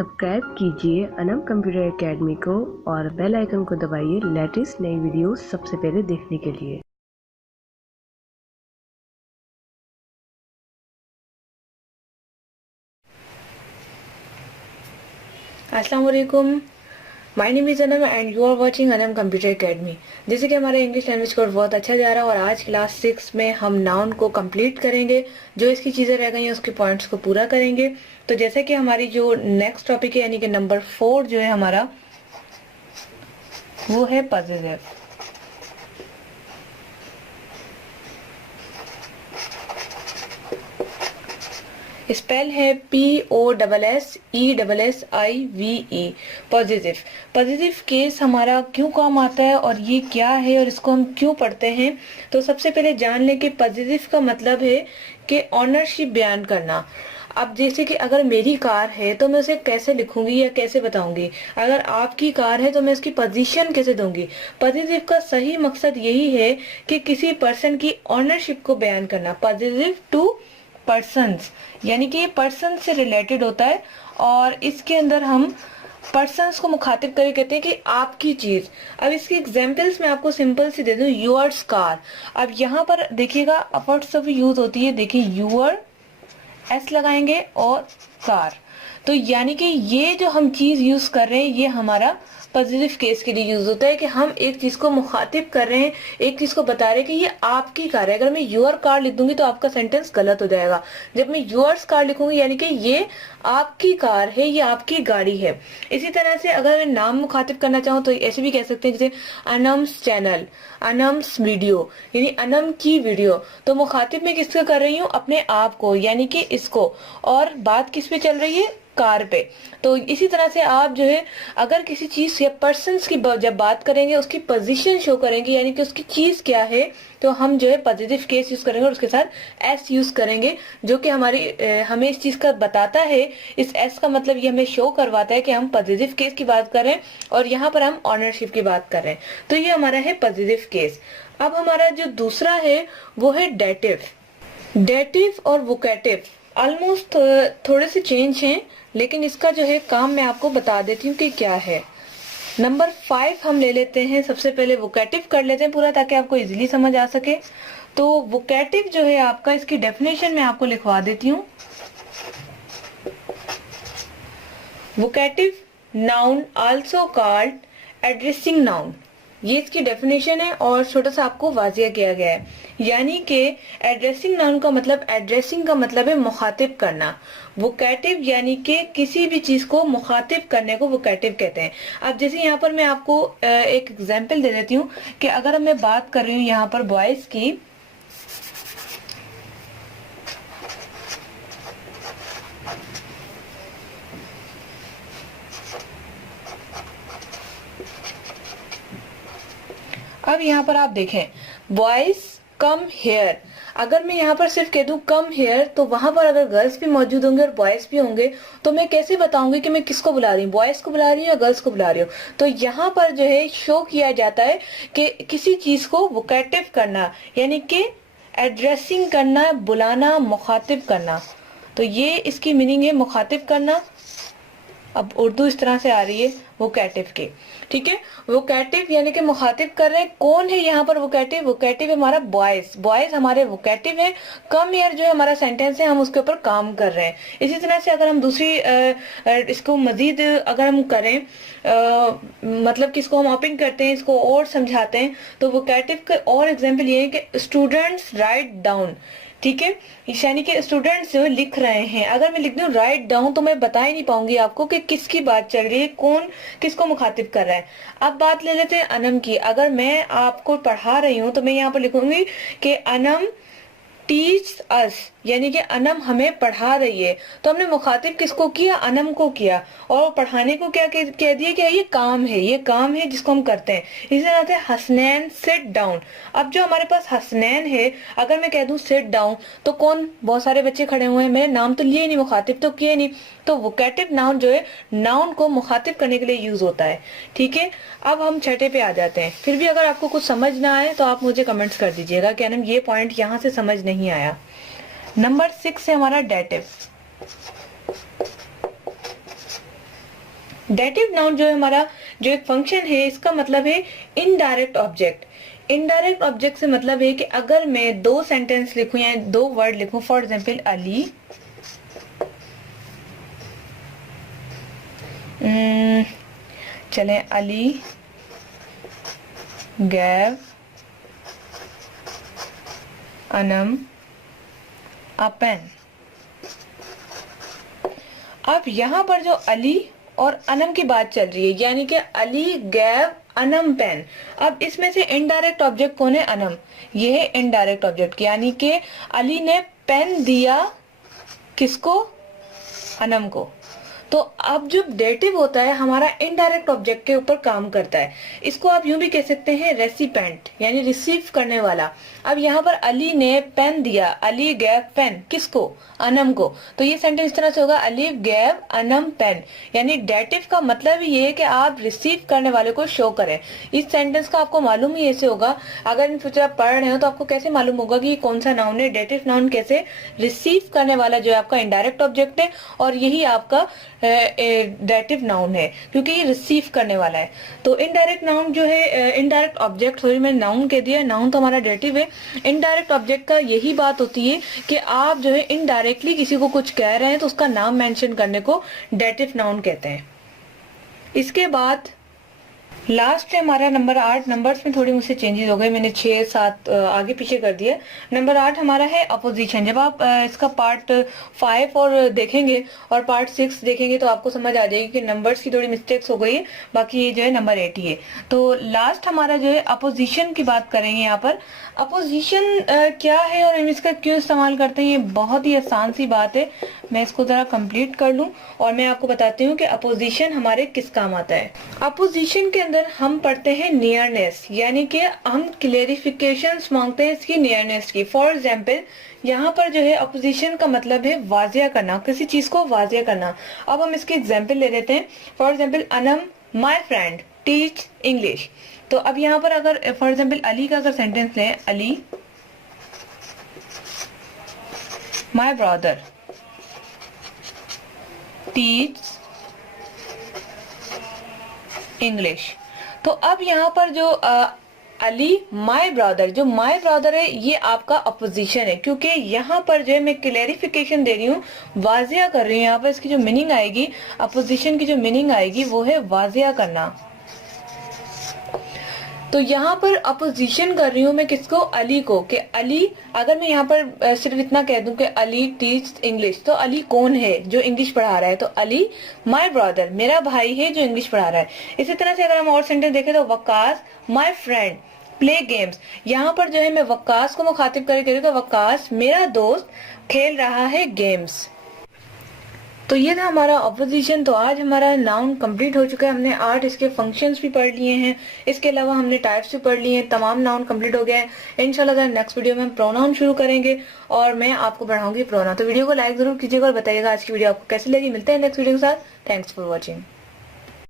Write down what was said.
Subscribe कीजिए Anam computer academy को और बेल आइकन को दबाइए लेटेस्ट नई वीडियोस सबसे पहले देखने के लिए। अस्सलाम वालेकुम, my name is Anam and you are watching Anam computer academy. जैसे कि हमारा इंग्लिश लैंग्वेज कोर्स बहुत अच्छा जा रहा है और आज क्लास 6 में हम नाउन को कंप्लीट करेंगे। जो इसकी चीज़ें रह गई हैं उसके पॉइंट्स को पूरा करेंगे। तो जैसे कि हमारी जो नेक्स्ट टॉपिक है यानी कि नंबर 4 जो है हमारा वो है पॉजिटिव। स्पेल है POSSESSIVE पॉजिटिव। पॉजिटिव केस हमारा क्यों काम आता है और ये क्या है और इसको हम क्यों पढ़ते हैं। तो सबसे पहले जान लें कि पॉजिटिव का मतलब है कि ऑनरशिप बयान करना। अब जैसे कि अगर मेरी कार है तो मैं उसे कैसे लिखूंगी या कैसे बताऊंगी, अगर आपकी कार है तो मैं उसकी पोजीशन कैसे दूंगी। पॉजिटिव का सही मकसद यही है कि किसी पर्सन की ऑनरशिप को बयान करना। पॉजिटिव टू पर्सन्स यानी कि ये पर्सन से रिलेटेड होता है और इसके अंदर हम पर्सन्स को मुखातिब करके कहते हैं कि आपकी चीज। अब इसकी एग्जांपल्स मैं आपको सिंपल सी दे दूं, योर्स कार। अब यहाँ पर देखिएगा अपवर्ड्स ऑफ यूज होती है, देखिए यूर एस लगाएंगे और कार। तो यानी कि ये जो हम चीज यूज कर रहे हैं ये हमारा पॉजिटिव केस के लिए यूज होता है कि हम एक चीज को मुखातिब कर रहे हैं, एक चीज को बता रहे हैं कि ये आपकी कार है। अगर मैं योर कार लिख दूंगी तो आपका सेंटेंस गलत हो जाएगा। जब मैं योर्स कार लिखूंगी यानी कि ये आपकी कार है, ये आपकी गाड़ी है। इसी तरह से अगर मैं नाम मुखातिब करना चाहूँ तो ऐसे भी कह सकते हैं जैसे अनम्स चैनल, अनम्स वीडियो यानी अनम की वीडियो। तो मुखातिब मैं किसको कर रही हूँ, अपने आप को यानी कि इसको, और बात किस पे चल रही है, कार पे। तो इसी तरह से आप जो है अगर किसी चीज या पर्सन्स की जब बात करेंगे उसकी पोजीशन शो करेंगे यानी कि उसकी चीज क्या है, तो हम जो है पॉजिटिव केस यूज करेंगे और उसके साथ एस यूज करेंगे जो कि हमें इस चीज का बताता है। इस एस का मतलब ये हमें शो करवाता है कि हम पॉजिटिव केस की बात कर रहे हैं और यहाँ पर हम ऑनरशिप की बात कर रहे हैं। तो ये हमारा है पॉजिटिव केस। अब हमारा जो दूसरा है वो है डेटिव। डेटिव और वोकेटिव ऑलमोस्ट थोड़े से चेंज हैं, लेकिन इसका जो है काम मैं आपको बता देती हूँ कि क्या है। नंबर 5 हम ले लेते हैं। सबसे पहले वोकेटिव कर लेते हैं पूरा ताकि आपको इजीली समझ आ सके। तो वोकेटिव जो है आपका, इसकी डेफिनेशन मैं आपको लिखवा देती हूँ। Vocative noun also called addressing noun, ये इसकी डेफिनेशन है और छोटा सा आपको वाजिया किया गया है। यानी कि एड्रेसिंग नाउन का मतलब, एड्रेसिंग का मतलब है मुखातिब करना। वोकेटिव यानी कि किसी भी चीज को मुखातिब करने को वोकेटिव कहते हैं। अब जैसे यहाँ पर मैं आपको एक एग्जांपल दे देती हूँ कि अगर मैं बात कर रही हूँ यहाँ पर बॉयज की, अब यहाँ पर आप देखें बॉयज कम हेयर। अगर मैं यहाँ पर सिर्फ कह दूं कम हेयर तो वहां पर अगर गर्ल्स भी मौजूद होंगे और बॉयज भी होंगे तो मैं कैसे बताऊंगी कि मैं किसको बुला रही हूँ, बॉयज को बुला रही हूँ या गर्ल्स को बुला रही हूँ। तो यहाँ पर जो है शो किया जाता है कि किसी चीज को वोकेटिव करना यानी कि एड्रेसिंग करना, बुलाना, मुखातिब करना। तो ये इसकी मीनिंग है मुखातिब करना। अब उर्दू इस तरह से आ रही है वोकेटिव की, ठीक है। वोकेटिव यानी कि मुखातिब कर रहे हैं। कौन है यहाँ पर वोकेटिव, वोकेटिव है हमारा बॉयज। बॉयज हमारे वोकेटिव है। कम हेयर जो है हमारा सेंटेंस है, हम उसके ऊपर काम कर रहे हैं। इसी तरह से अगर हम दूसरी इसको मजीद अगर हम करें मतलब कि इसको हम ओपन करते हैं, इसको और समझाते हैं, तो वोकेटिव का और एग्जाम्पल ये है कि स्टूडेंट्स राइट डाउन, ठीक है। यानी कि स्टूडेंट्स जो लिख रहे हैं, अगर मैं लिख दूं राइट डाउन तो मैं बता ही नहीं पाऊंगी आपको कि किसकी बात चल रही है, कौन किसको मुखातिब कर रहा है। अब बात ले लेते हैं अनम की। अगर मैं आपको पढ़ा रही हूं तो मैं यहाँ पर लिखूंगी कि अनम टीच अस यानी कि अनम हमें पढ़ा रही है। तो हमने मुखातिब किसको किया, अनम को किया, और पढ़ाने को क्या कह दिया कि ये काम है, ये काम है जिसको हम करते हैं। इसी तरह से हसनैन सिट डाउन। अब जो हमारे पास हसनैन है, अगर मैं कह दूं सिट डाउन तो कौन, बहुत सारे बच्चे खड़े हुए हैं, मैंने नाम तो लिए नहीं, मुखातिब तो किए नहीं। तो वोकेटिव नाउन जो है नाउन को मुखातिब करने के लिए यूज होता है, ठीक है। अब हम छठे पे आ जाते हैं। फिर भी अगर आपको कुछ समझ ना आए तो आप मुझे कमेंट्स कर दीजिएगा कि अनम ये पॉइंट यहाँ से समझ नहीं आया। नंबर 6 है हमारा डेटिव। डेटिव नाउन जो है हमारा जो एक फंक्शन है, इसका मतलब है इनडायरेक्ट ऑब्जेक्ट। इनडायरेक्ट ऑब्जेक्ट से मतलब है कि अगर मैं दो सेंटेंस लिखूं या दो वर्ड लिखूं, फॉर एग्जाम्पल अली चले अली गैव अनम अ पेन। अब यहाँ पर जो अली और अनम की बात चल रही है, यानी कि अली गैव अनम पेन। अब इसमें से इनडायरेक्ट ऑब्जेक्ट कौन है? अनम। ये है इनडायरेक्ट ऑब्जेक्ट, यानी कि अली ने पेन दिया किसको? अनम को। तो अब जो डेटिव होता है हमारा इनडायरेक्ट ऑब्जेक्ट के ऊपर काम करता है। इसको आप यूं भी कह सकते हैं रेसिपेंट, यानी रिसीव करने वाला। अब यहाँ पर अली ने पेन दिया, अली गैव पेन किसको? अनम को। तो ये सेंटेंस इस तरह से होगा, अली गैव अनम पेन। यानी डेटिव का मतलब ये है कि आप रिसीव करने वाले को शो करें। इस सेंटेंस का आपको मालूम ही ऐसे होगा, अगर इन फ्यूचर आप पढ़ रहे हो तो आपको कैसे मालूम होगा कि कौन सा नाउन है? डेटिव नाउन कैसे? रिसीव करने वाला जो है आपका इनडायरेक्ट ऑब्जेक्ट है, और यही आपका डेटिव नाउन है क्योंकि ये रिसीव करने वाला है। तो इनडायरेक्ट नाउन जो है, इनडायरेक्ट ऑब्जेक्ट, सॉरी मैंने नाउन कह दिया, नाउन तो हमारा डेटिव है। इनडायरेक्ट ऑब्जेक्ट का यही बात होती है कि आप जो है इनडायरेक्टली किसी को कुछ कह रहे हैं तो उसका नाम मेंशन करने को डेटिव नाउन कहते हैं। इसके बाद लास्ट है हमारा नंबर 8। नंबर्स में थोड़ी मुझसे चेंजेस हो गए, मैंने 6 7 आगे पीछे कर दिया। नंबर 8 हमारा है अपोजिशन। जब आप इसका पार्ट 5 और देखेंगे और पार्ट 6 देखेंगे तो आपको समझ आ जाएगी कि नंबर्स की थोड़ी मिस्टेक्स हो गई है, बाकी ये जो है नंबर 8 ही है। तो लास्ट हमारा जो है अपोजिशन की बात करेंगे। यहाँ पर अपोजिशन क्या है और हम इसका क्यों इस्तेमाल करते हैं, ये बहुत ही आसान सी बात है। मैं इसको जरा कंप्लीट कर लूं और मैं आपको बताती हूँ कि अपोजिशन हमारे किस काम आता है। अपोजिशन के अंदर हम पढ़ते हैं नियरनेस, यानी कि हम क्लेरिफिकेशंस मांगते हैं इसकी नियरनेस की। फॉर एग्जाम्पल यहाँ पर जो है अपोजिशन का मतलब है वाजिया करना, किसी चीज को वाजिया करना। अब हम इसकी एग्जाम्पल ले लेते हैं। For example Anam my friend teach English. तो अब यहाँ पर अगर फॉर एग्जाम्पल अली का अगर सेंटेंस लें, Ali my brother teach English. तो अब यहाँ पर जो अली माई ब्रदर, जो माई ब्रदर है ये आपका अपोजिशन है, क्योंकि यहाँ पर जो है मैं क्लेरिफिकेशन दे रही हूँ, वाजिया कर रही हूँ। यहाँ पर इसकी जो मीनिंग आएगी, अपोजिशन की जो मीनिंग आएगी वो है वाजिया करना। तो यहाँ पर अपोजिशन कर रही हूँ मैं किसको? अली को। कि अली, अगर मैं यहाँ पर सिर्फ इतना कह दूं कि अली टीच इंग्लिश, तो अली कौन है? जो इंग्लिश पढ़ा रहा है। तो अली माई ब्रदर, मेरा भाई है जो इंग्लिश पढ़ा रहा है। इसी तरह से अगर हम और सेंटेंस देखें तो वक्कास माई फ्रेंड प्ले गेम्स। यहाँ पर जो है मैं वक्कास को मुखातिब करके कह रही हूँ, तो वक्कास मेरा दोस्त खेल रहा है गेम्स। तो ये था हमारा अपोजिशन। तो आज हमारा नाउन कंप्लीट हो चुका है। हमने 8 इसके फंक्शंस भी पढ़ लिए हैं, इसके अलावा हमने टाइप्स भी पढ़ लिए हैं। तमाम नाउन कंप्लीट हो गया है। इंशाल्लाह नेक्स्ट वीडियो में हम प्रोनाउन शुरू करेंगे और मैं आपको पढ़ाऊंगी प्रोनाउन। तो वीडियो को लाइक जरूर कीजिएगा और बताइएगा आज की वीडियो आपको कैसी लगी। मिलते हैं नेक्स्ट वीडियो के साथ। Thanks for watching.